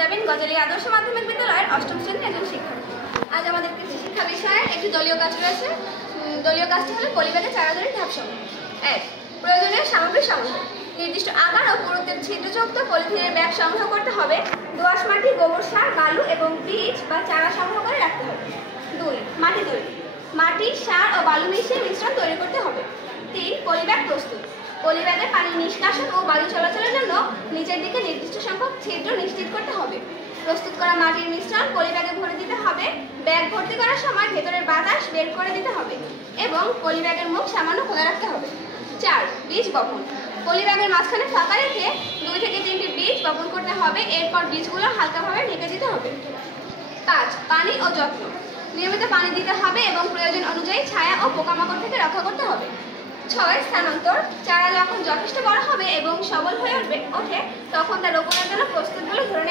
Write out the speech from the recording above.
যাবেন গজালি আদর্শ মাধ্যমিক বিদ্যালয়ের অষ্টম শ্রেণীর একজন শিক্ষার্থী। আজ আমাদের কৃষি শিক্ষা বিষয়ে একটি দলীয় কাজ রয়েছে। দলীয় কাজটি হলো পলিব্যাগে চারা তৈরির ধাপসমূহ। 1. প্রয়োজনীয় সামগ্রী সংগ্রহ। নির্দিষ্ট আকার ও পুরুত্বের ছিদ্রযুক্ত পলিথিনের ব্যাগ সংগ্রহ করতে হবে। দোআঁশ মাটি, গোবর সার, বালু এবং বীজ বা চারা সংগ্রহ করে রাখতে হবে। 2. মাটি তৈরি। মাটি, সার ও বালু মিশিয়ে মিশ্রণ তৈরি করতে হবে। 3. পলিব্যাগ প্রস্তুত। পলিব্যাগে পানি নিষ্কাশন ও বায়ু চলাচলের জন্য নিচের দিকে নির্দিষ্ট সংখ্যক ছিদ্র নিশ্চিত করতে হবে। প্রস্তুত করা মাটির মিশ্রণ পলিব্যাগে ভরে দিতে হবে। ব্যাগ ভর্তি করার সময় ভেতরের বাতাস বের করে দিতে হবে এবং পলিব্যাগের মুখ সামান্য খোলা রাখতে হবে। 4. বীজ বপন। পলিব্যাগের মাঝখানে ফাঁকা রেখে 2 থেকে 3টি বীজ বপন করতে হবে। এরপর বীজগুলো হালকাভাবে ঢেকে দিতে হবে। 5. পানি ও যত্ন। নিয়মিত পানি দিতে হবে এবং প্রয়োজন অনুযায়ী ছায়া ও পোকামাকড় থেকে রক্ষা করতে হবে। 6. স্থানান্তর। চারা যখন যথেষ্ট বড় হবে এবং সবল হয়ে ওঠে তখন তা রোপণের জন্য প্রস্তুত বলে ধরে